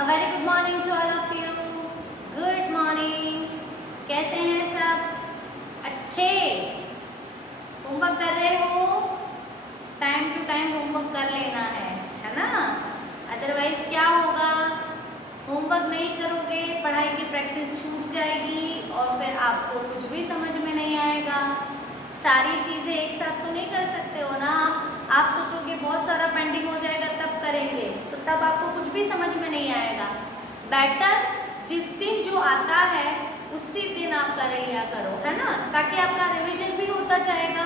A very good morning to all of you. Good morning. कैसे हैं सब? अच्छे? होमवर्क कर रहे हो? टाइम टू टाइम होमवर्क कर लेना है ना? अदरवाइज क्या होगा? होमवर्क नहीं करोगे, पढ़ाई की प्रैक्टिस छूट जाएगी और फिर आपको कुछ भी समझ में नहीं आएगा। सारी चीज़ें एक साथ तो नहीं कर सकते हो ना। आप सोचोगे बहुत सारा पेंडिंग हो जाएगा तब करेंगे, तो तब आपको कुछ भी समझ में नहीं आएगा। बेटर जिस दिन जो आता है उसी दिन आप कर लिया करो, है ना, ताकि आपका रिवीजन भी होता जाएगा।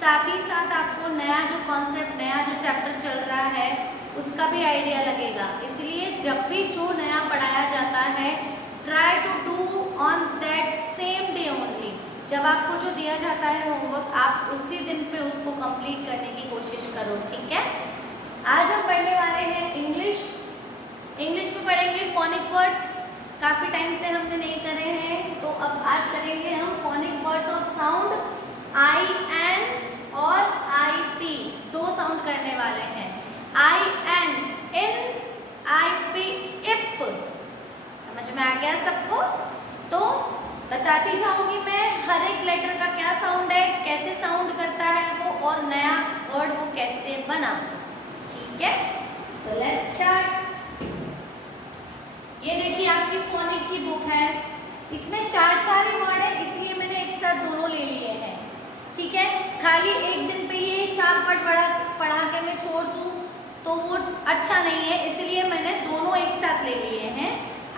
साथ ही साथ आपको नया जो कॉन्सेप्ट, नया जो चैप्टर चल रहा है उसका भी आइडिया लगेगा। इसलिए जब भी जो नया पढ़ाया जाता है, try to do on that same day only. जब आपको जो दिया जाता है होमवर्क, आप उसी दिन पे उसको कंप्लीट करने की कोशिश करो, ठीक है। आज हम पढ़ने वाले हैं इंग्लिश। इंग्लिश में पढ़ेंगे फोनिक वर्ड्स। काफ़ी टाइम से हमने नहीं करे हैं, तो अब आज करेंगे हम phonic words of sound I N और आई पी। दो साउंड करने वाले हैं, I N in, I P इप। समझ में आ गया सबको? तो बताती जाऊंगी मैं हर एक लेटर का क्या साउंड है, कैसे साउंड करता है वो, और नया वर्ड वो कैसे बना, ठीक है। तो लेट्स स्टार्ट। ये देखिए आपकी फोनिक की बुक है, इसमें चार ही वर्ड है, इसलिए मैंने एक साथ दोनों ले लिए हैं, ठीक है। खाली एक दिन पे ये चार वर्ड पढ़ा के मैं छोड़ दूँ तो वो अच्छा नहीं है, इसलिए मैंने दोनों एक साथ ले लिए हैं।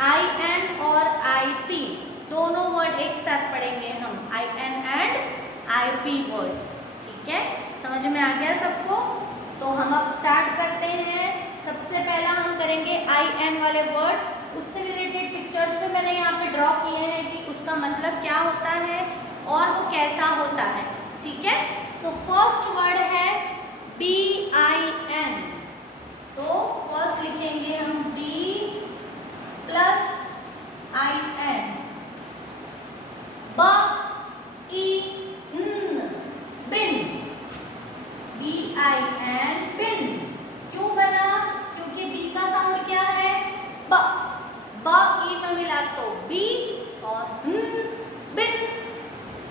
आई एन और आई पी दोनों वर्ड एक साथ पढ़ेंगे हम, I N and I P words, ठीक है। समझ में आ गया सबको? तो हम अब स्टार्ट करते हैं। सबसे पहला हम करेंगे आई एन वाले वर्ड्स। उससे रिलेटेड पिक्चर्स पे मैंने यहाँ पे ड्रॉ किए हैं कि उसका मतलब क्या होता है और वो कैसा होता है, ठीक है। तो फर्स्ट वर्ड है बी आई एन। तो फर्स्ट लिखेंगे हम बी प्लस आई एन, ब ई न, बिन। बी आई एन बिन। क्यों बना? क्योंकि बी का साउंड क्या है? ब। ब ई में मिला तो बी और बिन।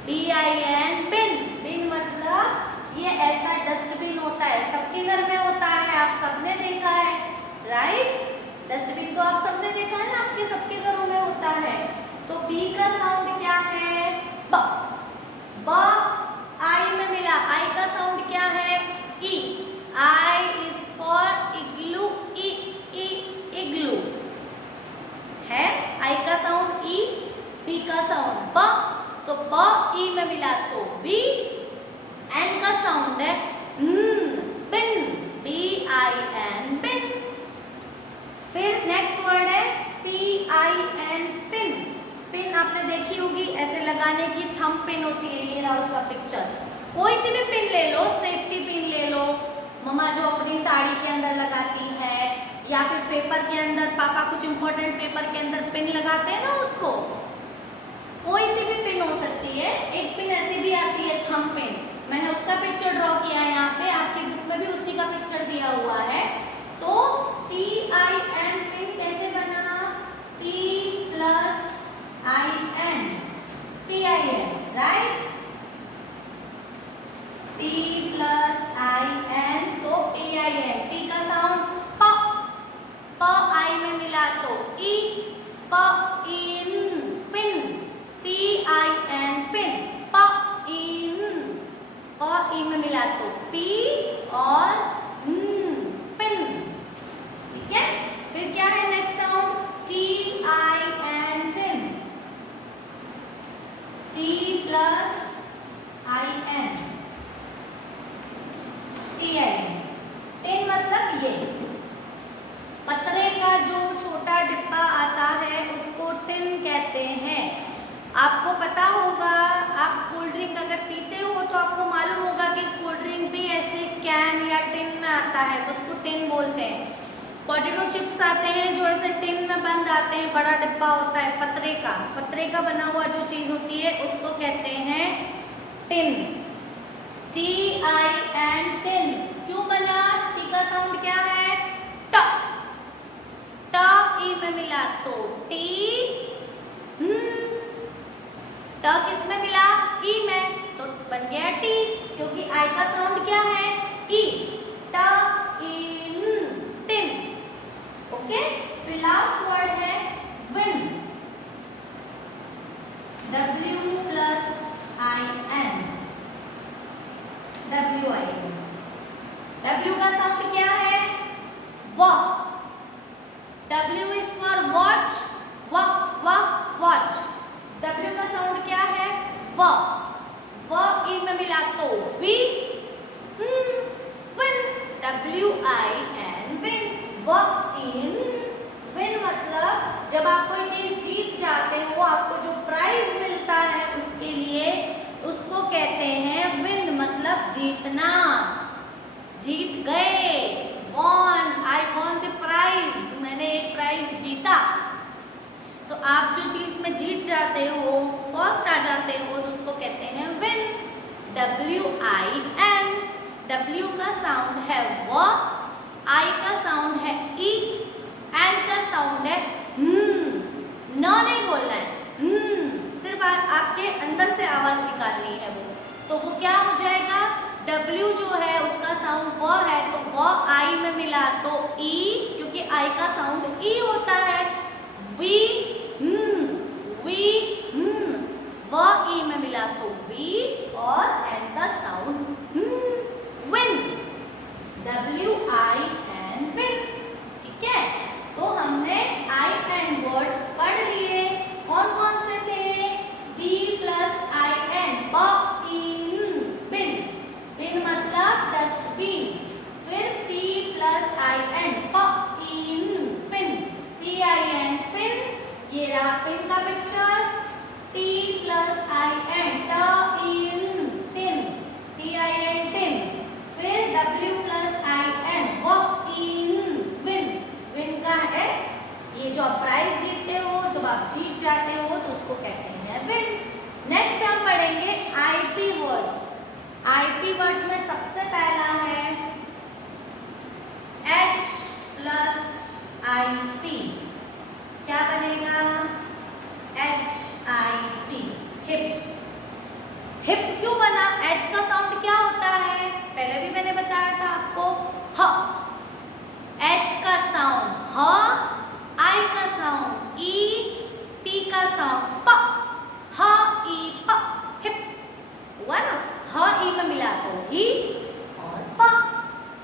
बी आई एन बिन। बिन मतलब ये ऐसा डस्टबिन होता है, सबके घर में होता है, आप सबने देखा है, राइट। डस्टबिन तो आप सबने देखा है ना, आपके सबके घरों में होता है। तो बी का साउंड क्या है? ब। ब आई में मिला, आई का साउंड क्या है? ई। आई इज फॉर इग्लू, ई ई इग्लू है। आई का साउंड ई, बी का साउंड ब। तो ब ई में मिला तो बी। एन का साउंड है बिन, बी आई एन बिन। फिर नेक्स्ट वर्ड है P I N pin. Pin आपने देखी होगी, ऐसे लगाने की थंब पिन होती है, ये रहा उसका पिक्चर। कोई सी भी पिन ले लो, सेफ्टी पिन ले लो, मम्मा जो अपनी साड़ी के अंदर लगाती है, या फिर पेपर के अंदर पापा कुछ इंपॉर्टेंट पेपर के अंदर पिन लगाते हैं ना, उसको कोई सी भी पिन हो सकती है। एक पिन ऐसी भी आती है थंब पिन, मैंने उसका पिक्चर ड्रॉ किया है यहाँ पे, आपकी बुक में भी उसी का पिक्चर दिया हुआ है। तो पी आई एन पिन कैसे बना? P plus I N, P I N, right. P plus I N तो पी आई एन। पी का साउंड प। प आई में मिला तो ई, प in pin, P I N pin, प इन। प ई में मिला तो पी और पिन, ठीक है। फिर क्या है next sound? T I N tin. T plus I N, T I N. Tin मतलब ये पतरे का जो छोटा डिब्बा आता है उसको टिन कहते हैं। आपको पता होगा, आप कोल्ड ड्रिंक अगर पीते हो तो आपको मालूम होगा कि कोल्ड ड्रिंक भी ऐसे कैन या टिन में आता है, तो उसको टिन बोलते हैं। पोटैटो चिप्स आते हैं जो ऐसे टिन में बंद आते हैं, बड़ा डिब्बा होता है पतरे का बना हुआ जो चीज़ होती है उसको कहते हैं tin. T I N tin. क्यों बना? टी का साउंड क्या है? ट। ट ई W का साउंड क्या है? व। W is for watch, watch. W का साउंड क्या है? व। व ई में मिला तो वी, विन। WIN, win. व इन, विन मतलब जब आप कोई चीज जीत जाते हो, आपको जो प्राइज मिलता है उसके लिए, उसको कहते हैं विन, मतलब जीतना। जीत गए, won, I won the prize, मैंने एक प्राइज जीता। तो आप जो चीज में जीत जाते हो, फर्स्ट आ जाते हो, तो उसको कहते हैं विन। WIN, W का साउंड है व, I का साउंड है ई, N का साउंड है न नहीं बोलना है, सिर्फ आपके अंदर से आवाज निकालनी है वो। तो वो क्या हो जाएगा? W जो है उसका साउंड व है, तो व I में मिला तो ई, क्योंकि I का साउंड ई होता है। वी, वी, व ई में मिला तो वी, और N का साउंड विन। WIN, win. ठीक है, तो हमने IN वर्ड्स पढ़ लिए। कौन कौन से थे? B प्लस IN, बिन। बिन मतलब डस्टबिन। फिर P plus IN, pin. PIN, pin. ये रहा पिन का picture. T plus IN, tin. TIN, tin. फिर W plus IN, win. Win का है ये जो आप प्राइज जीतते हो, जब आप जीत जाते हो तो उसको कहते हैं विन। नेक्स्ट हम पढ़ेंगे IP वर्ड्स। IP वर्ड्स में सबसे पहला है H प्लस IP। क्या बनेगा? HIP, hip. हिप क्यों बना? H का साउंड क्या होता है? पहले भी मैंने बताया था आपको, ह। H का साउंड ह, I का साउंड ई, P का साउंड प, ह ई प, हिप। हुआ ना? ह ई में मिला तो ही और प,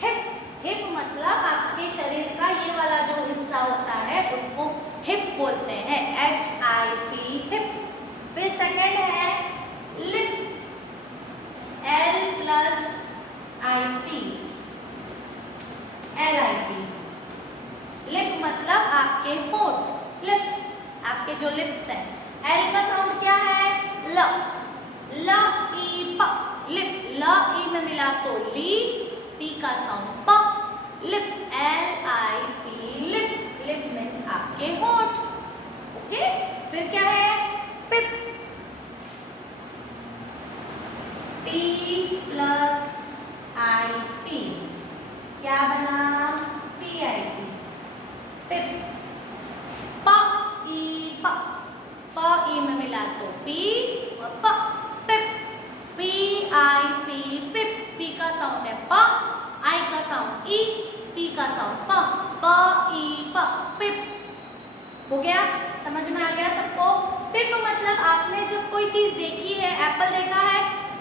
हिप। हिप मतलब आपके शरीर का ये वाला जो हिस्सा होता है उसको हिप बोलते हैं। HIP, hip. फिर सेकंड है lip, L plus IP, LIP। Lip मतलब आपके होंठ, लिप्स, आपके जो लिप्स हैं। L का साउंड क्या है? ल। ल ई प, लिप। ल ई में मिला तो ली, P का साउंड प, lip. LIP, lip. Lip means आपके होंठ। ओके, फिर क्या है? पिप। P प्लस IP, क्या बना? PIP, पिप। प ई प, प ई में मिला तो P और प, पिप। PIP, पिप। P का साउंड है प, I का साउंड ई, P का साउंड प, प ई प, पिप। हो गया? समझ में आ गया सबको? पिप मतलब आपने जब कोई चीज देखी है, एप्पल देखा है,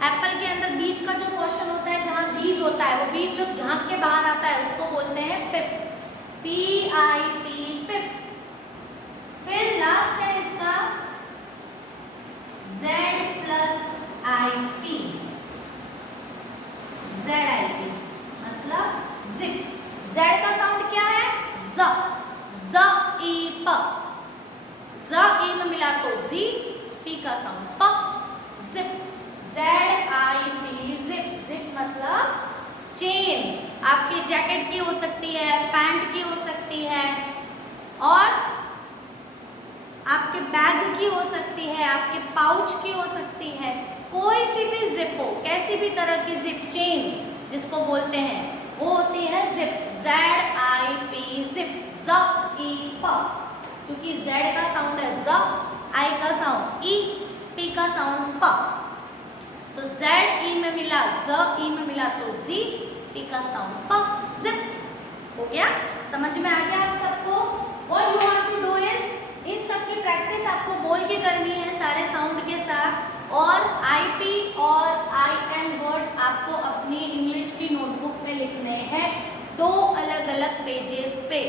एप्पल के अंदर बीज का जो पोर्शन होता है, जहाँ बीज होता है, वो बीज जो झांक के बाहर आता है उसको बोलते हैं पिप। PIP, पिप। फिर लास्ट है इसका Z प्लस IP, ZIP मतलब जिप। Z का साउंड क्या है? ज। ज ई प, ज ई में मिला तो जी, P का साउंड प, जिप। ZIP, zip. जिप मतलब चेन। आपकी जैकेट की हो सकती है, पैंट की हो सकती है, और आपके बैग की हो सकती है, आपके पाउच की हो सकती है। कोई सी भी जिप हो, कैसी भी तरह की जिप, चेन जिसको बोलते हैं, वो होती है जिप। ZIP, zip. ज ई प, क्योंकि Z का साउंड है ज, I का साउंड ई, P का साउंड प, तो Z ई में मिला, Z ई में मिला तो Z, P का साउंड प, जिप। हो गया? समझ में आ गया आप सबको? What you want to do is इन सब की प्रैक्टिस आपको बोल के करनी है सारे साउंड के साथ। और आईपी और आईएन वर्ड्स आपको अपनी इंग्लिश की नोटबुक में लिखने हैं 2 अलग अलग पेजेस पे।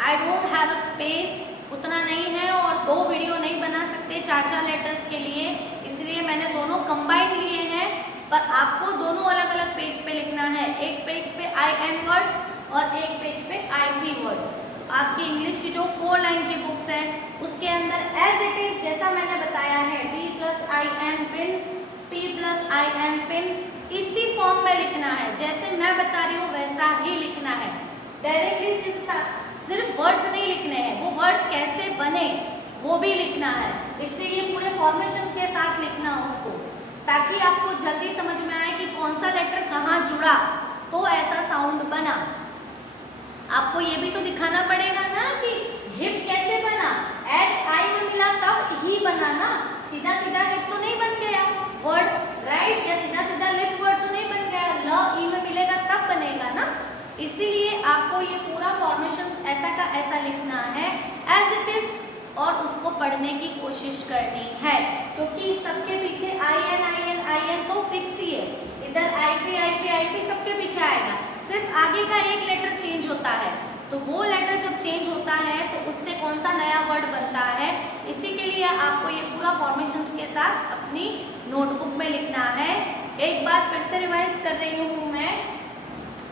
I don't have a space, उतना नहीं है और 2 वीडियो नहीं बना सकते 4-4 लेटर्स के लिए, इसलिए मैंने दोनों कंबाइन लिए हैं। पर आपको दोनों अलग अलग पेज पे लिखना है, एक पेज पे आईएन वर्ड्स और एक पेज पे आईपी वर्ड्स। तो आपकी इंग्लिश की जो 4 लाइन की बुक्स है उसके अंदर एज इट इज जैसा मैंने बताया है B plus I N pin, P plus I N pin, इसी फॉर्म में लिखना है, जैसे मैं बता रही हूँ वैसा ही लिखना है। डायरेक्टली सिर्फ वर्ड्स नहीं लिखने हैं, वो वर्ड्स कैसे बने वो भी लिखना है, इसलिए ये पूरे फॉर्मेशन के साथ लिखना उसको, ताकि आपको जल्दी समझ में आए कि कौन सा लेटर कहाँ जुड़ा तो ऐसा साउंड बना। आपको ये भी तो दिखाना पड़ेगा ना कि हिप कैसे बना, एच आई में मिला तब ही बना ना, सीधा सीधा हिप तो नहीं बन गया वर्ड, राइट, या सीधा सीधा लिप वर्ड तो नहीं बन गया, ल ई में मिलेगा तब बनेगा ना। इसीलिए आपको ये पूरा फॉर्मेशन ऐसा का ऐसा लिखना है एज इट इज और उसको पढ़ने की कोशिश करनी है, क्योंकि सबके पीछे आई एन तो फिक्स ही है, इधर आईपी आईपी आईपी सबके पीछे आएगा, सिर्फ आगे का एक लेटर चेंज होता है, तो वो लेटर जब चेंज होता है तो उससे कौन सा नया वर्ड बनता है, इसी के लिए आपको ये पूरा फॉर्मेशन के साथ अपनी नोटबुक में लिखना है। एक बार फिर से रिवाइज कर रही हूँ मैं,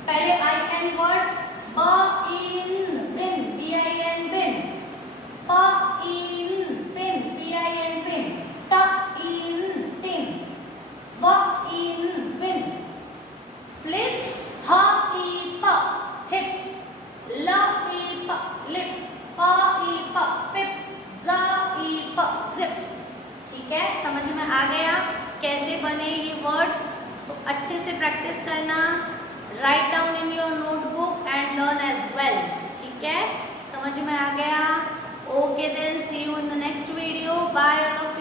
पहले आई एन वर्ड्स ब इन बिन, बी आई एन बिन, प in pin, P I N pin, ट इन टिन, व इन विन, प्लीज, ह ई प हिप, ल ई प लिप, प ई प पिप, ज ई प जिप। ठीक है, समझ में आ गया कैसे बने ये वर्ड्स? तो अच्छे से प्रैक्टिस करना, write down in your notebook and learn as well. ठीक है, समझ में आ गया? Okay then, see you in the next video, bye all of